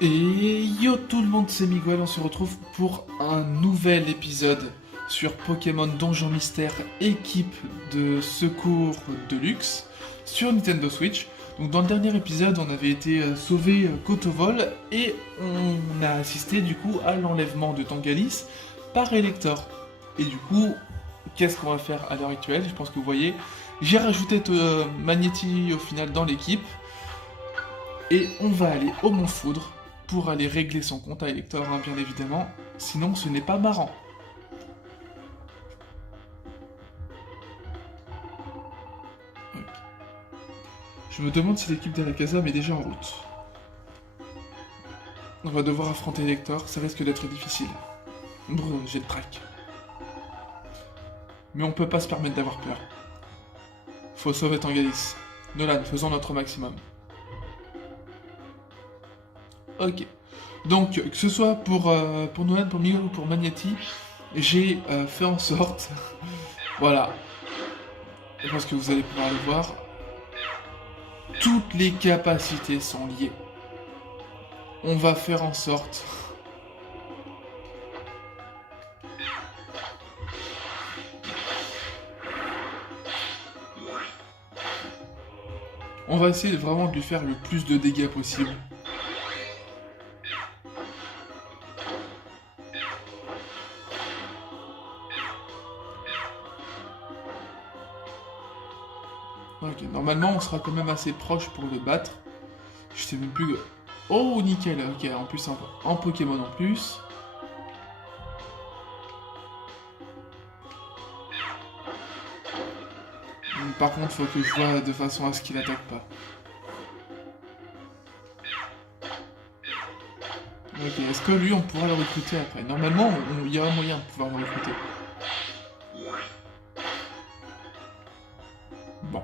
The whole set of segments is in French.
Et yo tout le monde, c'est Miguel, on se retrouve pour un nouvel épisode sur Pokémon Donjon Mystère équipe de secours de luxe sur Nintendo Switch. Donc dans le dernier épisode, on avait été sauvé Kotovol et on a assisté du coup à l'enlèvement de Tangalis par Elector. Et du coup, qu'est-ce qu'on va faire à l'heure actuelle? Je pense que vous voyez, j'ai rajouté Magnéti au final dans l'équipe et on va aller au Mont Foudre pour aller régler son compte à Elector, hein, bien évidemment, sinon ce n'est pas marrant. Okay. Je me demande si l'équipe d'Alakazam est déjà en route. On va devoir affronter Elector, ça risque d'être difficile. Brr, j'ai le trac. Mais on peut pas se permettre d'avoir peur. Faut sauver Tangalis. Nolan, faisons notre maximum. Ok. Donc, que ce soit pour Nolan, pour Miguel ou pour Magnéti, j'ai fait en sorte... voilà. Je pense que vous allez pouvoir le voir. Toutes les capacités sont liées. On va faire en sorte... On va essayer vraiment de lui faire le plus de dégâts possible. Ok, normalement on sera quand même assez proche pour le battre. Je sais même plus... Oh, nickel, ok, en plus en Pokémon en plus. Par contre, faut que je vois de façon à ce qu'il attaque pas. Ok, est-ce que lui on pourra le recruter après? Normalement, il y a un moyen de pouvoir le recruter. Bon.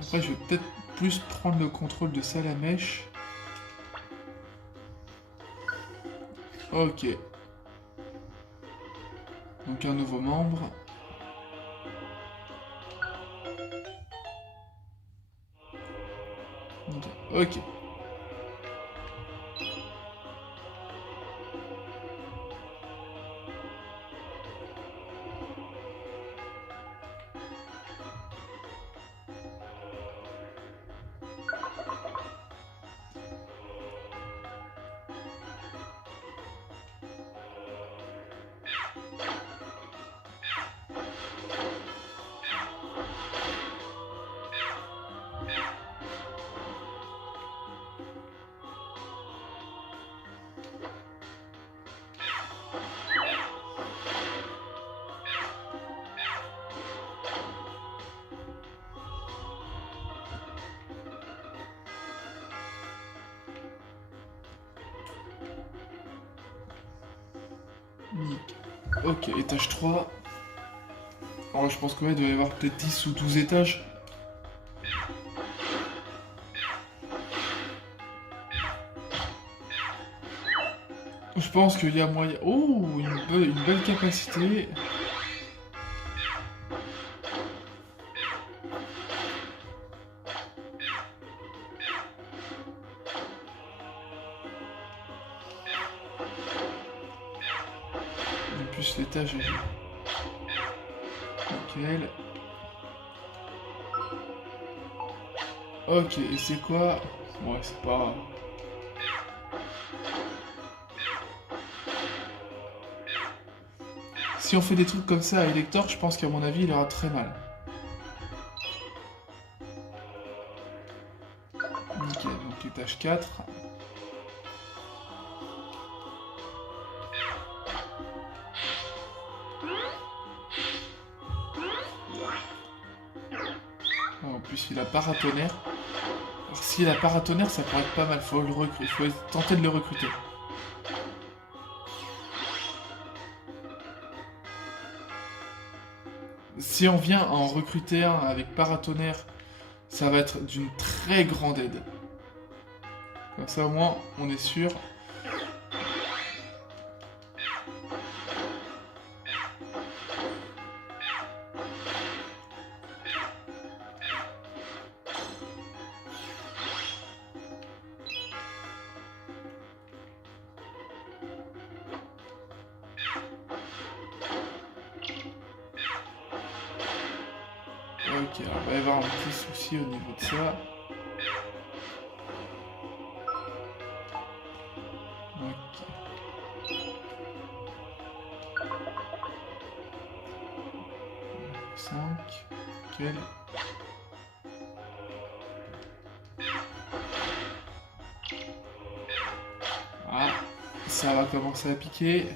Après, je vais peut-être plus prendre le contrôle de Salamèche. Ok. Donc un nouveau membre. Ok. Ok, étage 3. Alors je pense qu'il doit y avoir peut-être 10 ou 12 étages. Je pense qu'il y a moyen... Oh, une belle capacité. En plus l'étage est... Nickel. Ok, et c'est quoi? Ouais, c'est pas... Si on fait des trucs comme ça à Elector, je pense qu'à mon avis, il aura très mal. Nickel, donc étage 4. Oh, en plus, il a paratonnerre. Alors, s'il a paratonnerre, ça pourrait être pas mal. Faut tenter de le recruter. Si on vient en recruter un avec paratonnerre, ça va être d'une très grande aide. Comme ça, au moins, on est sûr. alors il va y avoir un petit souci au niveau de ça. Ok. Cinq. Nickel. Ah, ça va commencer à piquer.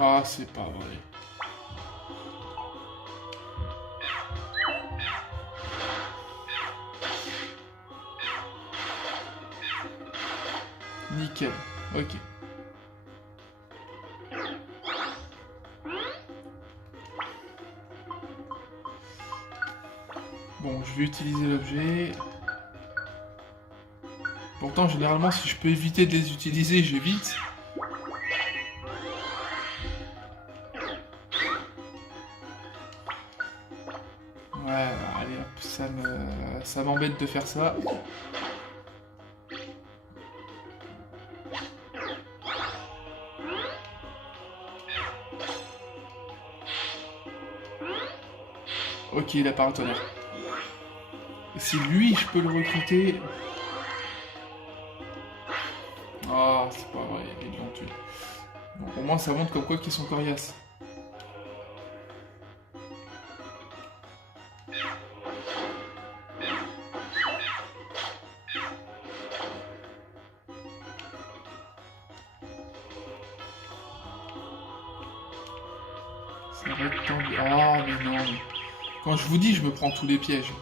Ah, c'est pas vrai. Nickel. Ok. Bon, je vais utiliser l'objet. Pourtant, généralement, si je peux éviter de les utiliser, j'évite. Ouais, allez hop, ça m'embête de faire ça. Ok, il a pas un tonnerre. Si lui, je peux le recruter... Ah, c'est pas vrai, ils l'ont tué. Bon, au moins, ça montre comme quoi qu'ils sont coriaces. Ça va être tendu. Ah, mais non. Quand je vous dis, je me prends tous les pièges.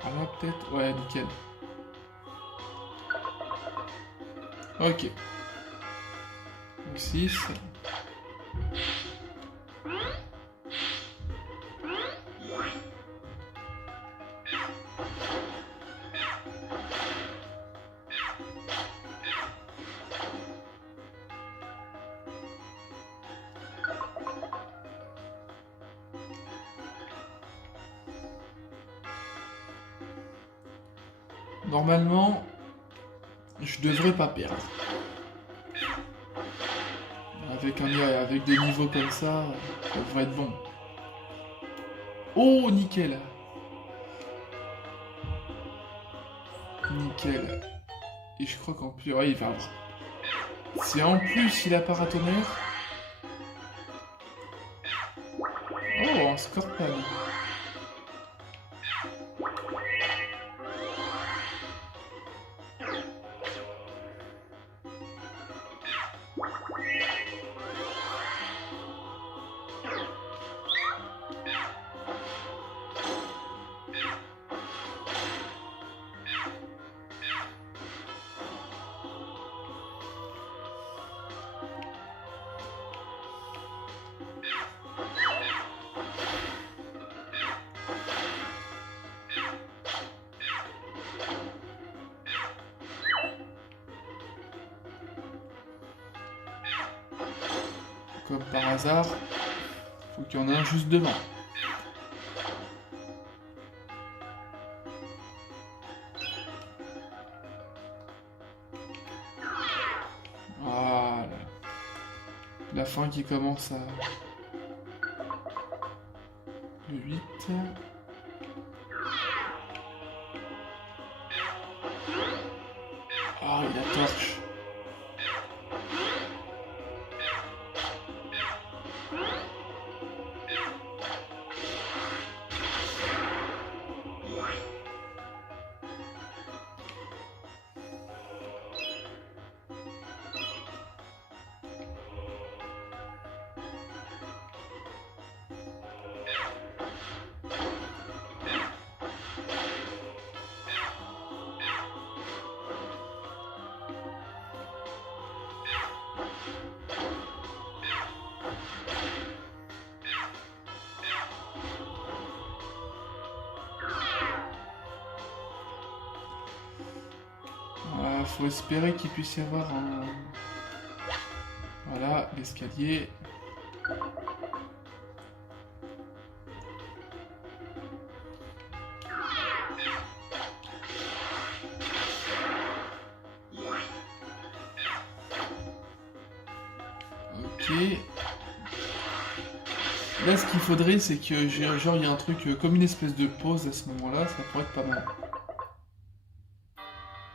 Par là, peut-être? Ouais, nickel. Ok. Donc 6. Normalement, je devrais pas perdre. Avec des niveaux comme ça devrait être bon. Oh, nickel. Nickel. Et je crois qu'en plus, ouais, il va avoir. Si en plus il a paratonnerre. Oh, un Scorpion. Comme par hasard, faut qu'il y en ait un juste devant. Voilà. La fin qui commence à... Le 8. Ah, il a torche. Faut espérer qu'il puisse y avoir un... Voilà, l'escalier. Ok. Là, ce qu'il faudrait, c'est que genre il y a un truc comme une espèce de pause à ce moment-là, ça pourrait être pas mal.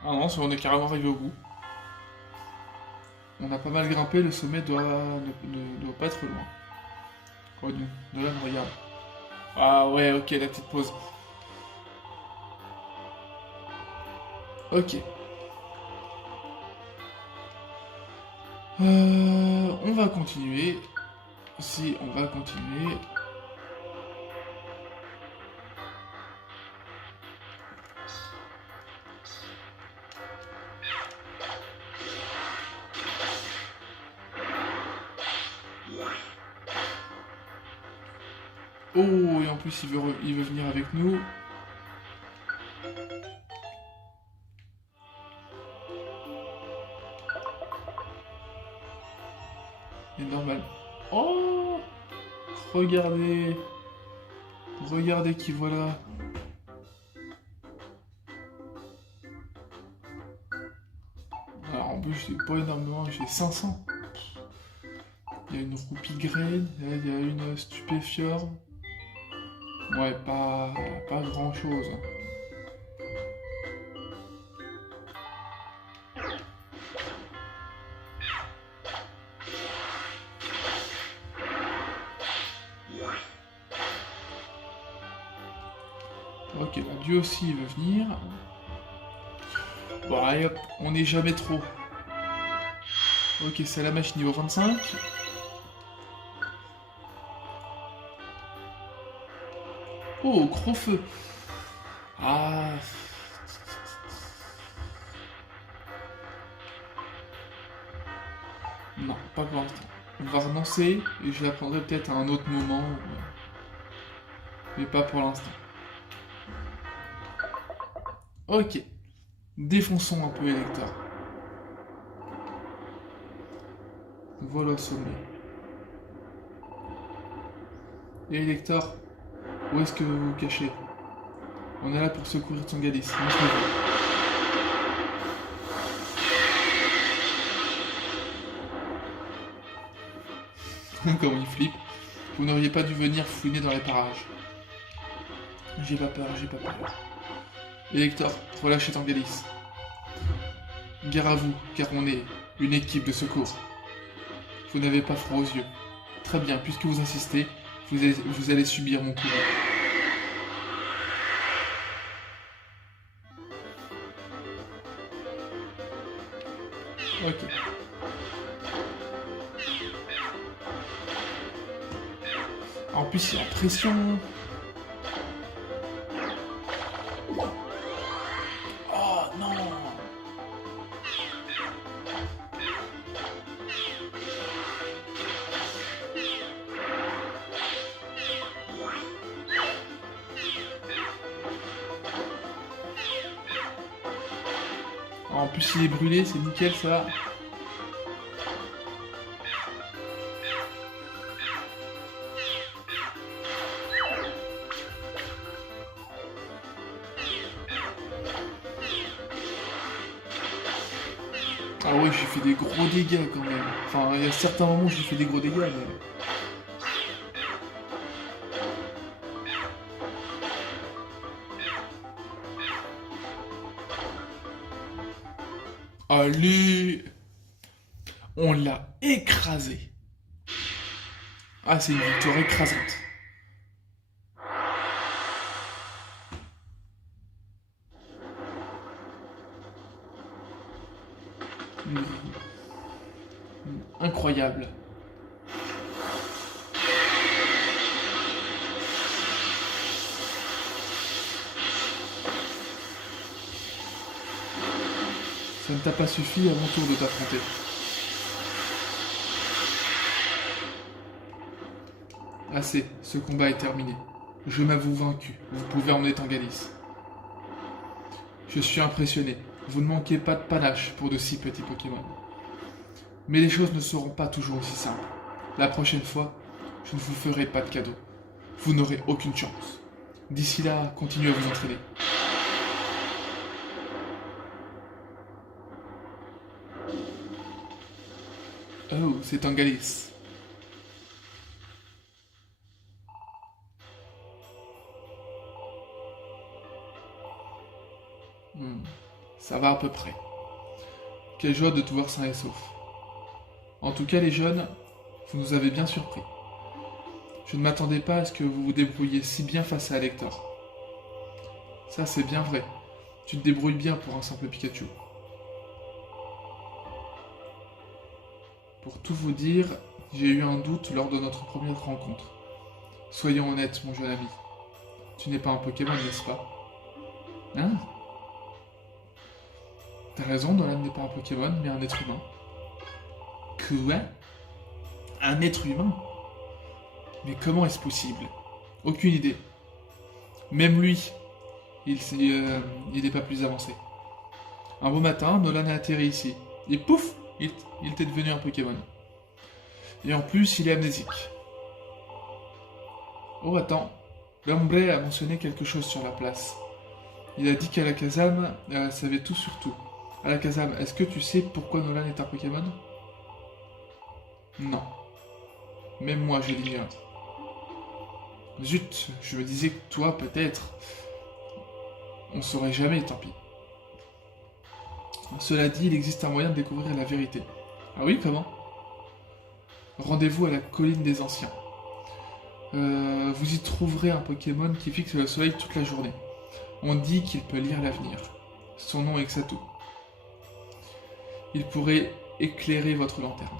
Ah non, on est carrément arrivé au bout. On a pas mal grimpé, le sommet doit pas être loin. Oh, de là, on regarde. Ah ouais, ok, la petite pause. Ok. On va continuer. Si, on va continuer. Oh, et en plus, il veut venir avec nous. Et normal. Oh, regardez. Regardez qui voilà. Alors en plus, j'ai pas énormément, j'ai 500. Il y a une roupie graine, il y a une stupéfiore. Ouais, pas grand chose. Ok, bah lui aussi il veut venir. Bon, allez hop, on n'est jamais trop. Ok, c'est la machine niveau 25. Oh, gros feu. Ah. Non, pas pour l'instant. On va renoncer et je la prendrai peut-être à un autre moment. Mais pas pour l'instant. Ok. Défonçons un peu Elector. Voilà au sommet. Et Elector, où est-ce que vous vous cachez? On est là pour secourir Tsangalis. Comme il flippe. Vous n'auriez pas dû venir fouiner dans les parages. J'ai pas peur, j'ai pas peur. Elector, relâchez Tsangalis. Gare à vous, car on est une équipe de secours. Vous n'avez pas froid aux yeux. Très bien, puisque vous insistez, vous allez subir mon courant. Ok. En plus, il y a la pression. Oh non! En plus, il est brûlé, c'est nickel ça. Ah ouais, j'ai fait des gros dégâts quand même. Enfin, il y a certains moments où j'ai fait des gros dégâts, mais... Allez! On l'a écrasé. Ah, c'est une victoire écrasante. Incroyable. Ça ne t'a pas suffi à mon tour de t'affronter. Assez, ce combat est terminé. Je m'avoue vaincu. Vous pouvez emmener Tsangalis. Je suis impressionné. Vous ne manquez pas de panache pour de si petits Pokémon. Mais les choses ne seront pas toujours aussi simples. La prochaine fois, Je ne vous ferai pas de cadeau. Vous n'aurez aucune chance. D'ici là, continuez à vous entraîner. Oh, c'est Angalis. Ça va à peu près. Quelle joie de te voir sain et sauf. En tout cas, les jeunes, vous nous avez bien surpris. Je ne m'attendais pas à ce que vous vous débrouilliez si bien face à Alector. Ça, c'est bien vrai. Tu te débrouilles bien pour un simple Pikachu. Pour tout vous dire, j'ai eu un doute lors de notre première rencontre. Soyons honnêtes, mon jeune ami. Tu n'es pas un Pokémon, n'est-ce pas? Hein? T'as raison, Nolan n'est pas un Pokémon, mais un être humain. Quoi? Un être humain? Mais comment est-ce possible? Aucune idée. Même lui, il n'est pas plus avancé. Un beau matin, Nolan a atterri ici. Et pouf, il était devenu un Pokémon. Et en plus, il est amnésique. Oh, attends. L'Ombre a mentionné quelque chose sur la place. Il a dit qu'Alakazam savait tout sur tout. Alakazam, est-ce que tu sais pourquoi Nolan est un Pokémon? Non. Même moi, je l'ignore. Zut, je me disais que toi, peut-être... On saurait jamais, tant pis. Cela dit, il existe un moyen de découvrir la vérité. Ah oui, comment? Rendez-vous à la colline des anciens. Vous y trouverez un Pokémon qui fixe le soleil toute la journée. On dit qu'il peut lire l'avenir. Son nom est Xatu. Il pourrait éclairer votre lanterne.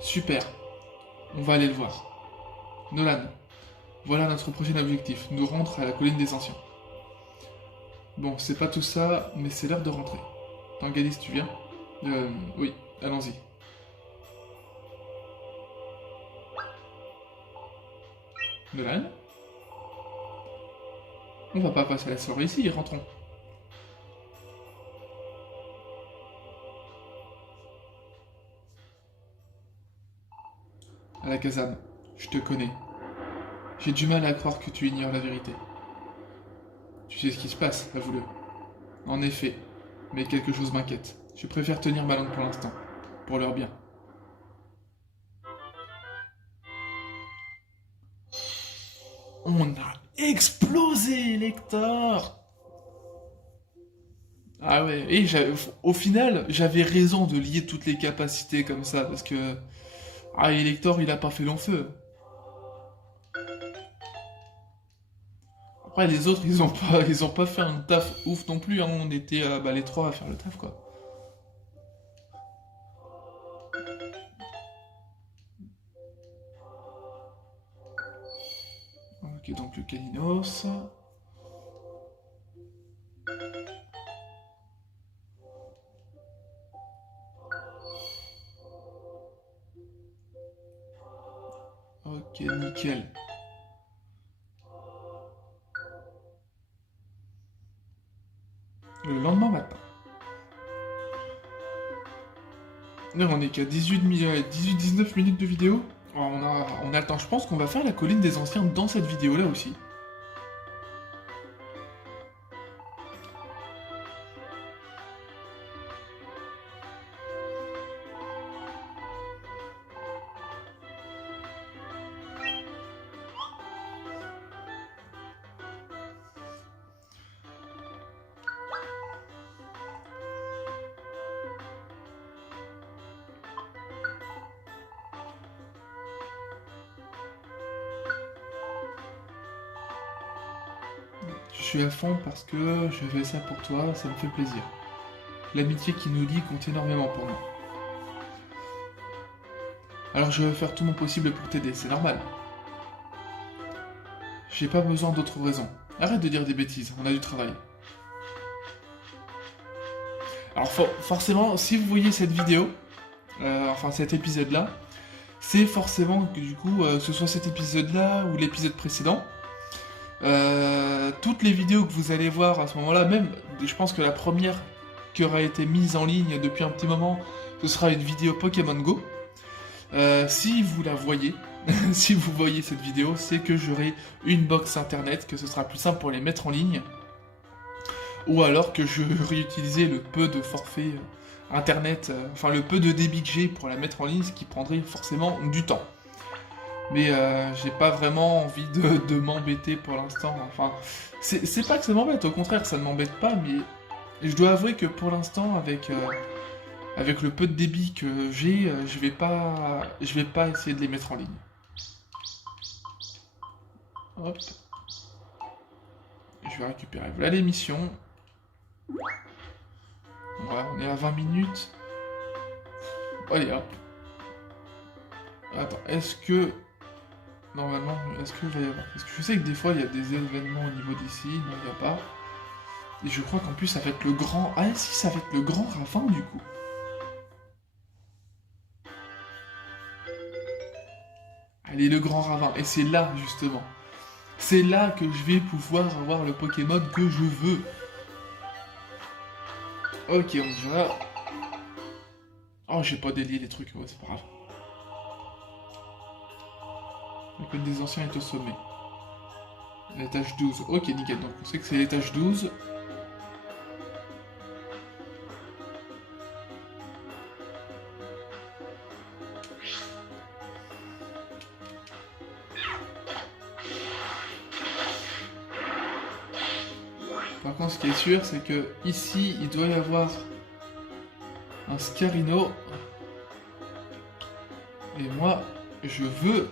Super. On va aller le voir. Nolan, voilà notre prochain objectif, nous rendre à la colline des anciens. Bon, c'est pas tout ça, mais c'est l'heure de rentrer. Tangalis, tu viens? Oui, allons-y. Nolan? On va pas passer la soirée ici, rentrons. Alakazam, je te connais. J'ai du mal à croire que tu ignores la vérité. Tu sais ce qui se passe, avoue-le. En effet, mais quelque chose m'inquiète. Je préfère tenir ma langue pour l'instant, pour leur bien. On a explosé, Lector! Ah ouais, et au final, j'avais raison de lier toutes les capacités comme ça, parce que... Ah, Elector, il a pas fait long feu. Après, les autres, ils ont pas fait un taf ouf non plus, hein. On était les trois à faire le taf, quoi. Ok, donc le Kalinos. Ok, nickel. Le lendemain matin. Là, on est qu'à 18-19 minutes de vidéo. Alors, on a le temps. Je pense qu'on va faire la colline des anciens dans cette vidéo-là aussi. Je suis à fond parce que je fais ça pour toi, ça me fait plaisir. L'amitié qui nous lie compte énormément pour nous. Alors je vais faire tout mon possible pour t'aider, c'est normal. J'ai pas besoin d'autres raisons. Arrête de dire des bêtises, on a du travail. Alors forcément, si vous voyez cette vidéo, enfin cet épisode-là, c'est forcément que du coup, ce soit cet épisode-là ou l'épisode précédent, toutes les vidéos que vous allez voir à ce moment-là, même, je pense que la première qui aura été mise en ligne depuis un petit moment, ce sera une vidéo Pokémon Go. Si vous la voyez, si vous voyez cette vidéo, c'est que j'aurai une box internet, que ce sera plus simple pour les mettre en ligne, ou alors que je réutilisais le peu de forfait internet, enfin le peu de débit que j'ai pour la mettre en ligne, ce qui prendrait forcément du temps. Mais j'ai pas vraiment envie de m'embêter pour l'instant, enfin, c'est pas que ça m'embête, au contraire, ça ne m'embête pas, mais je dois avouer que pour l'instant, avec le peu de débit que j'ai, je vais pas essayer de les mettre en ligne. Hop. Je vais récupérer. Voilà les missions. Voilà, on est à 20 minutes. Allez, hop. Attends, est-ce que... Normalement, est-ce que va y avoir... Parce que je sais que des fois, il y a des événements au niveau d'ici. Non, il n'y a pas. Et je crois qu'en plus, ça va être le grand... Ah si, ça va être le grand ravin, du coup. Allez, le grand ravin. Et c'est là, justement. C'est là que je vais pouvoir avoir le Pokémon que je veux. Ok, on y va. Oh, j'ai pas délié les trucs, ouais, c'est pas grave. La code des anciens est au sommet. L'étage 12. Ok, nickel, donc on sait que c'est l'étage 12. Par contre, ce qui est sûr, c'est que ici, il doit y avoir un Scarino. Et moi, je veux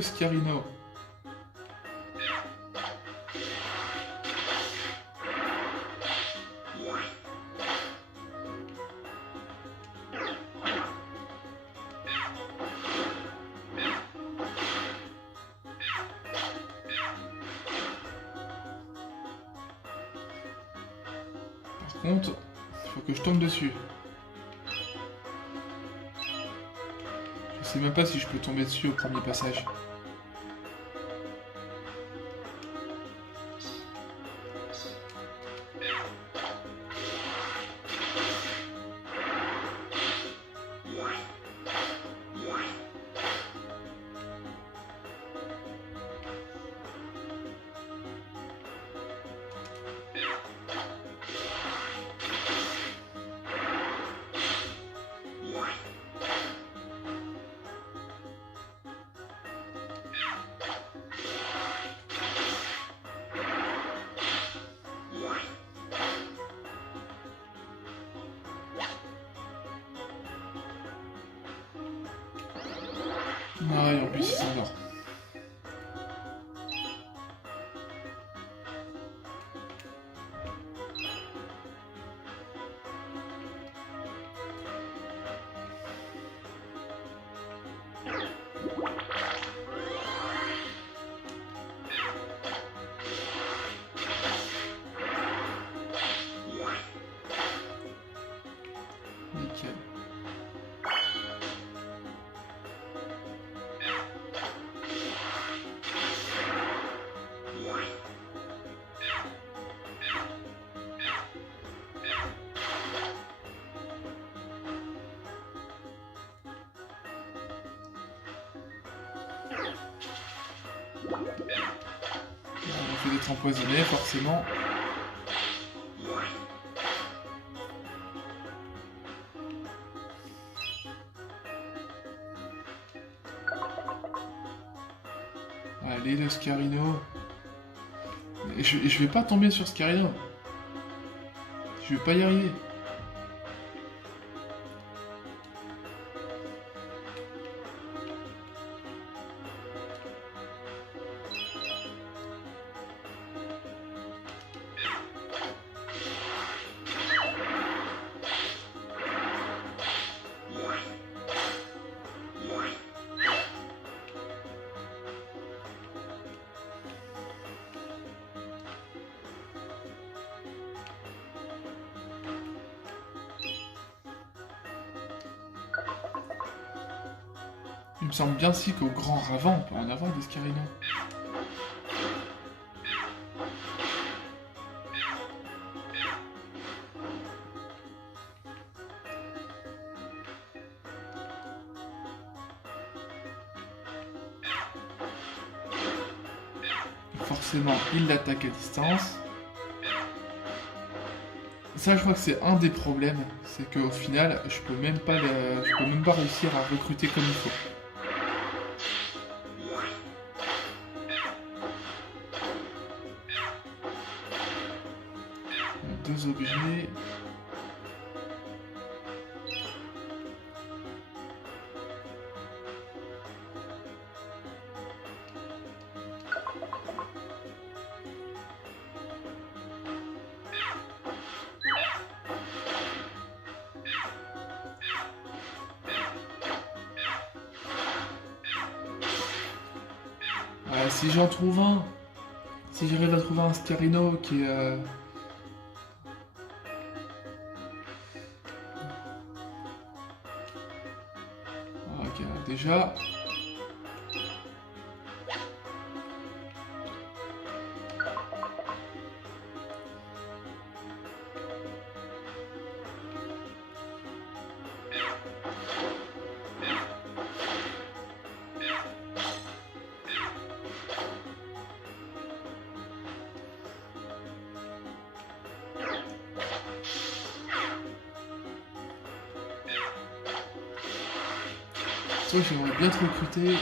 Scarino. Par contre, il faut que je tombe dessus. Je sais même pas si je peux tomber dessus au premier passage. Ah, et en plus, il s'endort. Nickel. On fait d'être empoisonné, forcément. Allez, le Scarino. Je vais pas tomber sur Scarino. Je vais pas y arriver. Il me semble bien si qu'au Grand Ravin, on peut en avoir des Scarino. forcément il l'attaque à distance. Ça je crois que c'est un des problèmes, c'est qu'au final je peux même pas réussir à recruter comme il faut. Deux objets. Si j'en trouve un, si j'arrive à trouver un Scarino qui est... Ok, déjà... Toi, j'aimerais bien te recruter.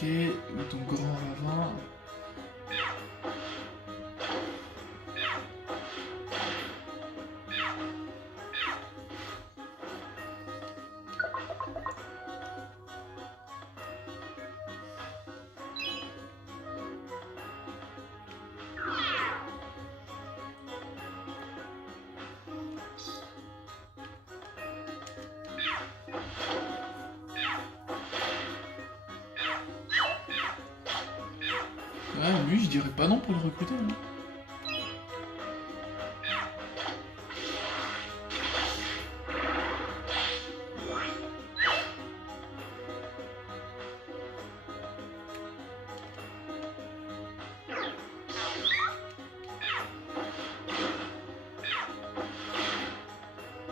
Ok, donc grand ravin. Ouais, lui, je dirais pas non pour le recruter. Hein.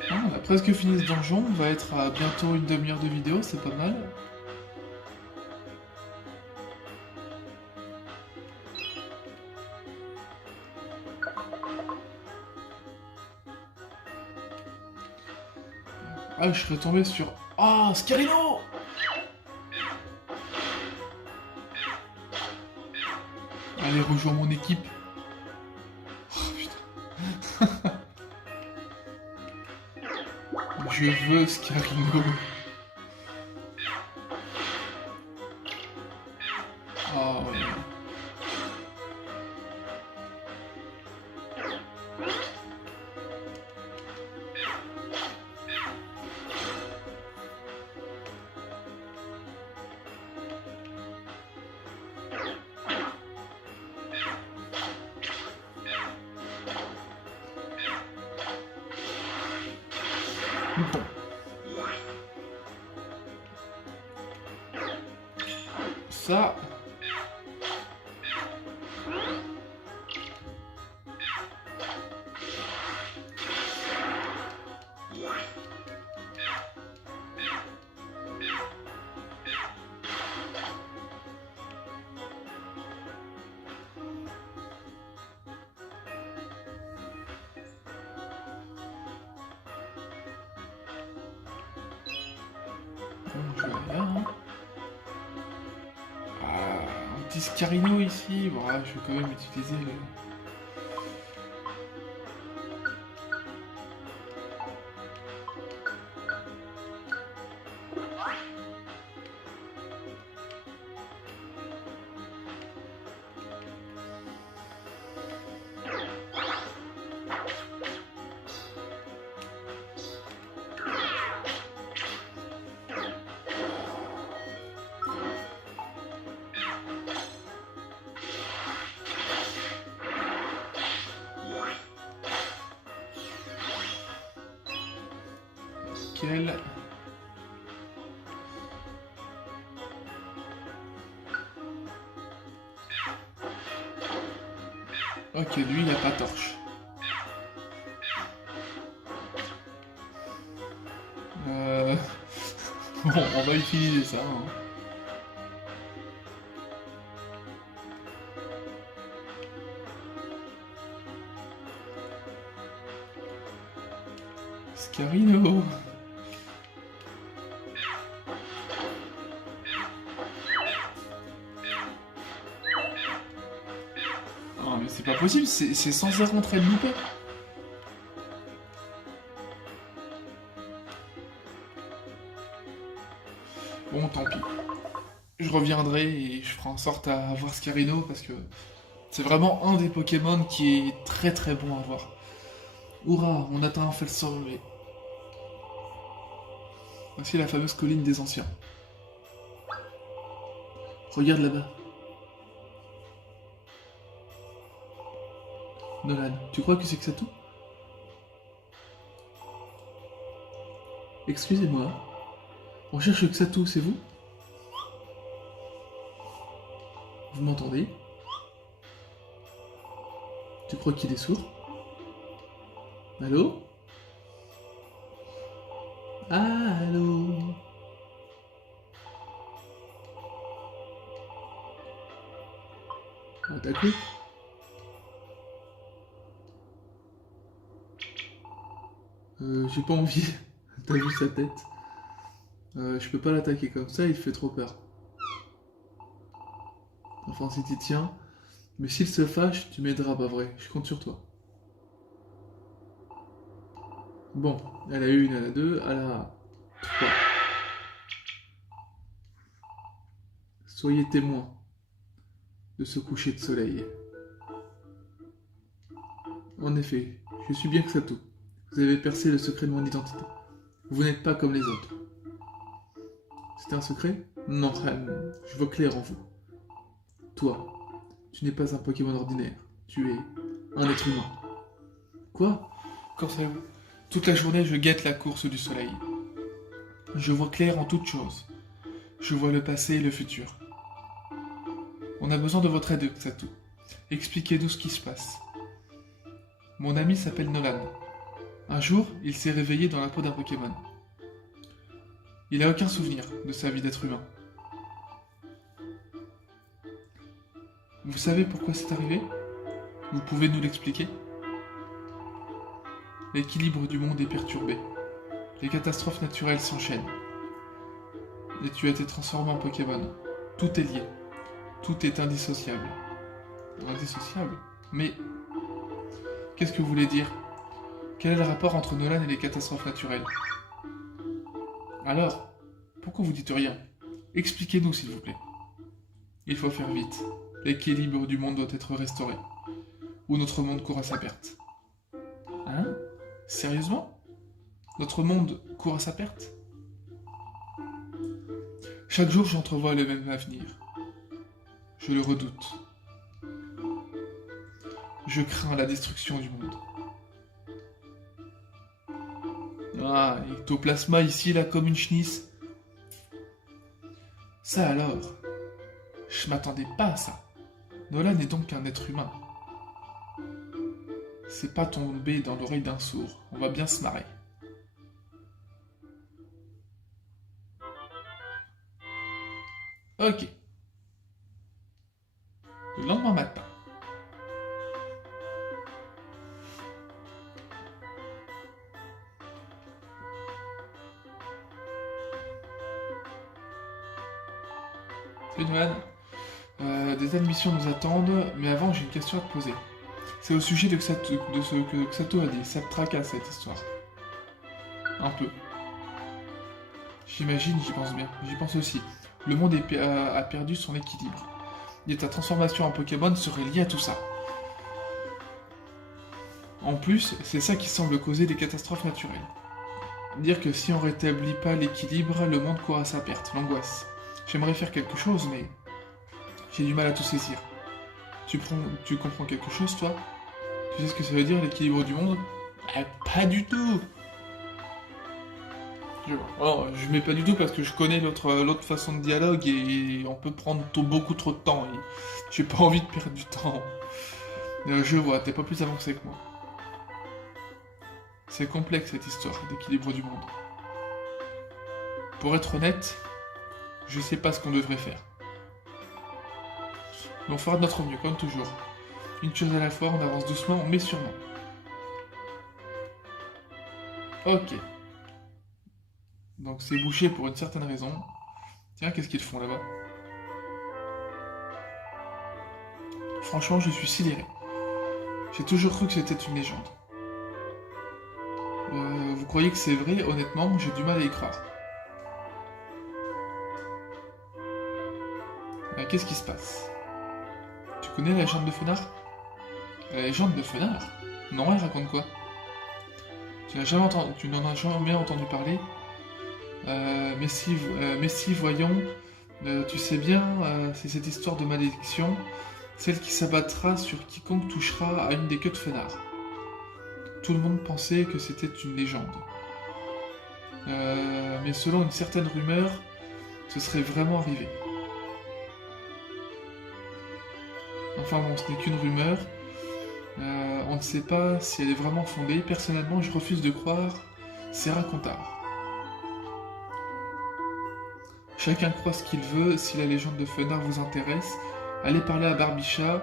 Ah, on a presque fini ce donjon, on va être à bientôt une demi-heure de vidéo, c'est pas mal. Ah, je serais tombé sur... Ah, Scarino! Allez, rejoins mon équipe. Oh, putain. Je veux Scarino. Oh, ouais. Bon. Ça... Je vais là, hein. Ah, un petit Scarino ici. Bon, là, je vais quand même utiliser le... nickel. Ok, lui, il a pas torche. Bon, on va utiliser ça. Hein. Scarino. Oh, mais c'est pas possible, c'est censé rentrer le loupé. Bon, tant pis. Je reviendrai et je ferai en sorte à avoir Scarino parce que c'est vraiment un des Pokémon qui est très très bon à voir. Hurrah, on atteint enfin le sommet. Voici la fameuse colline des anciens. Regarde là-bas. Nolan, tu crois que c'est Xatu? Excusez-moi. On cherche Xatu, c'est vous? Vous m'entendez? Tu crois qu'il est sourd? Allô? Ah, allô? Ah, t'as cru? J'ai pas envie. T'as vu sa tête? Je peux pas l'attaquer comme ça, il fait trop peur. Enfin, si t'y tiens. Mais s'il se fâche, tu m'aideras, pas vrai? Je compte sur toi. Bon, elle a une, elle a deux, elle a trois. Soyez témoins de ce coucher de soleil. En effet, je suis bien Xatu. Vous avez percé le secret de mon identité. Vous n'êtes pas comme les autres. C'était un secret? Non, je vois clair en vous. Toi, tu n'es pas un Pokémon ordinaire. Tu es un être humain. Quoi? Qu'en savez-vous? Toute la journée, je guette la course du soleil. Je vois clair en toutes choses. Je vois le passé et le futur. On a besoin de votre aide, Xatu. Expliquez-nous ce qui se passe. Mon ami s'appelle Nolan. Un jour, il s'est réveillé dans la peau d'un Pokémon. Il n'a aucun souvenir de sa vie d'être humain. Vous savez pourquoi c'est arrivé? Vous pouvez nous l'expliquer? L'équilibre du monde est perturbé. Les catastrophes naturelles s'enchaînent. Et tu as été transformé en Pokémon. Tout est lié. Tout est indissociable. Indissociable? Mais qu'est-ce que vous voulez dire? Quel est le rapport entre Nolan et les catastrophes naturelles? Alors, pourquoi vous dites rien? Expliquez-nous, s'il vous plaît. Il faut faire vite. L'équilibre du monde doit être restauré. Ou notre monde court à sa perte. Hein? Sérieusement? Notre monde court à sa perte? Chaque jour, j'entrevois le même avenir. Je le redoute. Je crains la destruction du monde. Ah, ectoplasma ici, là, comme une chenisse. Ça alors, je m'attendais pas à ça. Nolan est donc un être humain. C'est pas tombé dans l'oreille d'un sourd. On va bien se marrer. Ok. Le lendemain matin. Salut Nolan. Des admissions nous attendent, mais avant j'ai une question à te poser. C'est au sujet de ce que Xatu a dit. Ça te tracasse cette histoire. Un peu. J'imagine, j'y pense bien. J'y pense aussi. Le monde a perdu son équilibre. Et ta transformation en Pokémon serait liée à tout ça. En plus, c'est ça qui semble causer des catastrophes naturelles. Dire que si on rétablit pas l'équilibre, le monde court à sa perte, l'angoisse. J'aimerais faire quelque chose, mais j'ai du mal à tout saisir. Tu comprends quelque chose, toi? Tu sais ce que ça veut dire, l'équilibre du monde? Pas du tout! Je vois. Alors, je mets pas du tout parce que je connais l'autre façon de dialogue et on peut prendre beaucoup trop de temps et j'ai pas envie de perdre du temps. Je vois, t'es pas plus avancé que moi. C'est complexe cette histoire d'équilibre du monde. Pour être honnête, je sais pas ce qu'on devrait faire. Mais on fera de notre mieux, comme toujours. Une chose à la fois, on avance doucement, mais sûrement. Ok. Donc c'est bouché pour une certaine raison. Tiens, qu'est-ce qu'ils font là-bas? Franchement, je suis sidéré. J'ai toujours cru que c'était une légende. Vous croyez que c'est vrai? Honnêtement, j'ai du mal à y croire. Qu'est-ce qui se passe? Tu connais la légende de Fenard? La légende de Fenard? Non, elle raconte quoi? Tu n'en as jamais entendu parler? Mais si, voyons, tu sais bien, c'est cette histoire de malédiction, celle qui s'abattra sur quiconque touchera à une des queues de Fenard. Tout le monde pensait que c'était une légende. Mais selon une certaine rumeur, ce serait vraiment arrivé. Enfin bon, ce n'est qu'une rumeur. On ne sait pas si elle est vraiment fondée. Personnellement, je refuse de croire ces racontards. Chacun croit ce qu'il veut. Si la légende de Fenard vous intéresse, allez parler à Barbicha.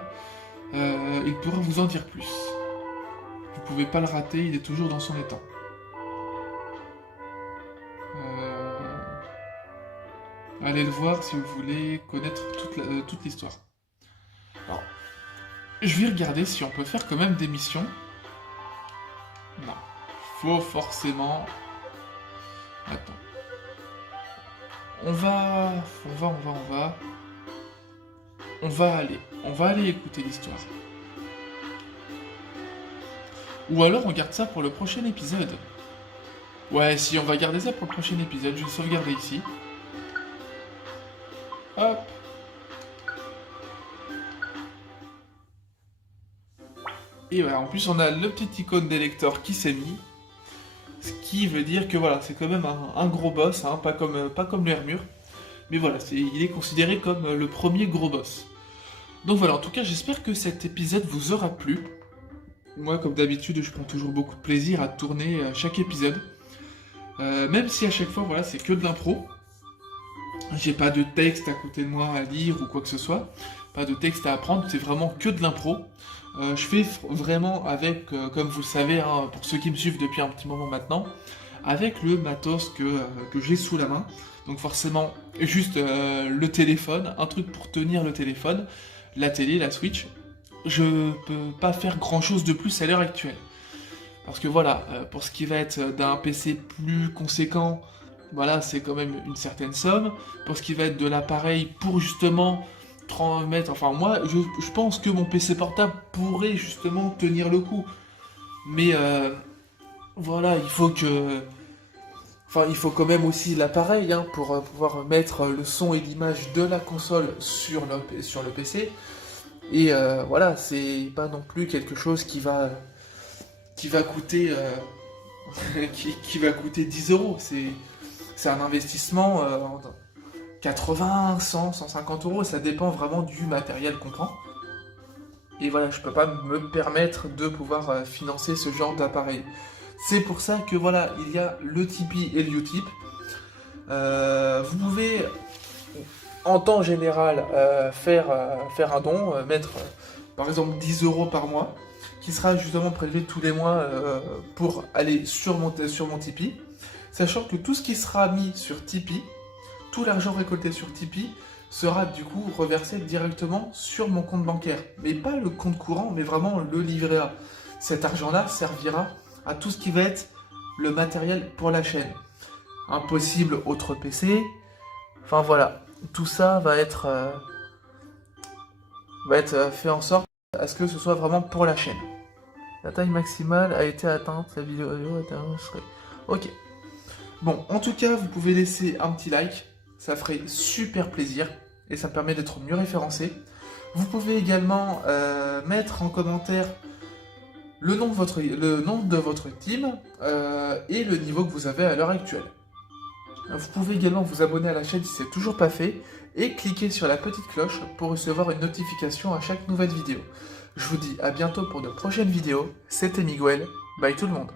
Il pourra vous en dire plus. Vous pouvez pas le rater, il est toujours dans son étang. Allez le voir si vous voulez connaître toute l'histoire. Alors, je vais regarder si on peut faire quand même des missions. Non. Faut forcément... Attends. On va aller écouter l'histoire. Ou alors on garde ça pour le prochain épisode. Ouais, si, on va garder ça pour le prochain épisode. Je vais sauvegarder ici. Hop. Et voilà, en plus on a le petit icône des lecteurs qui s'est mis. Ce qui veut dire que voilà, c'est quand même un gros boss, hein, pas comme le Hermure. Mais voilà, il est considéré comme le premier gros boss. Donc voilà, en tout cas, j'espère que cet épisode vous aura plu. Moi, comme d'habitude, je prends toujours beaucoup de plaisir à tourner chaque épisode. Même si à chaque fois, voilà, c'est que de l'impro. J'ai pas de texte à côté de moi à lire ou quoi que ce soit. Pas de texte à apprendre, c'est vraiment que de l'impro. Je fais vraiment avec, comme vous le savez, hein, pour ceux qui me suivent depuis un petit moment maintenant, avec le matos que j'ai sous la main. Donc forcément, juste le téléphone, un truc pour tenir le téléphone, la télé, la Switch. Je peux pas faire grand chose de plus à l'heure actuelle. Parce que voilà, pour ce qui va être d'un PC plus conséquent, voilà, c'est quand même une certaine somme. Pour ce qui va être de l'appareil, pour justement mettre... Enfin, moi, je pense que mon PC portable pourrait justement tenir le coup. Mais voilà, il faut que... Enfin, il faut quand même aussi l'appareil hein, pour pouvoir mettre le son et l'image de la console sur le PC. Et voilà, c'est pas non plus quelque chose qui va coûter qui va coûter 10 euros. C'est un investissement 80, 100, 150 euros. Ça dépend vraiment du matériel qu'on prend. Et voilà, je peux pas me permettre de pouvoir financer ce genre d'appareil. C'est pour ça que voilà, il y a le Tipeee et le Utip. Vous pouvez en temps général faire un don, mettre par exemple 10 euros par mois, qui sera justement prélevé tous les mois pour aller sur mon Tipeee, sachant que tout ce qui sera mis sur Tipeee, tout l'argent récolté sur Tipeee, sera du coup reversé directement sur mon compte bancaire. Mais pas le compte courant, mais vraiment le livret A. Cet argent-là servira à tout ce qui va être le matériel pour la chaîne. Un possible autre PC, enfin voilà. Tout ça va être fait en sorte à ce que ce soit vraiment pour la chaîne. La taille maximale a été atteinte, la vidéo est enregistrée. Ok. Bon, en tout cas, vous pouvez laisser un petit like, ça ferait super plaisir et ça me permet d'être mieux référencé. Vous pouvez également mettre en commentaire le nom de votre team et le niveau que vous avez à l'heure actuelle. Vous pouvez également vous abonner à la chaîne si c'est toujours pas fait et cliquer sur la petite cloche pour recevoir une notification à chaque nouvelle vidéo. Je vous dis à bientôt pour de prochaines vidéos. C'était Miguel. Bye tout le monde.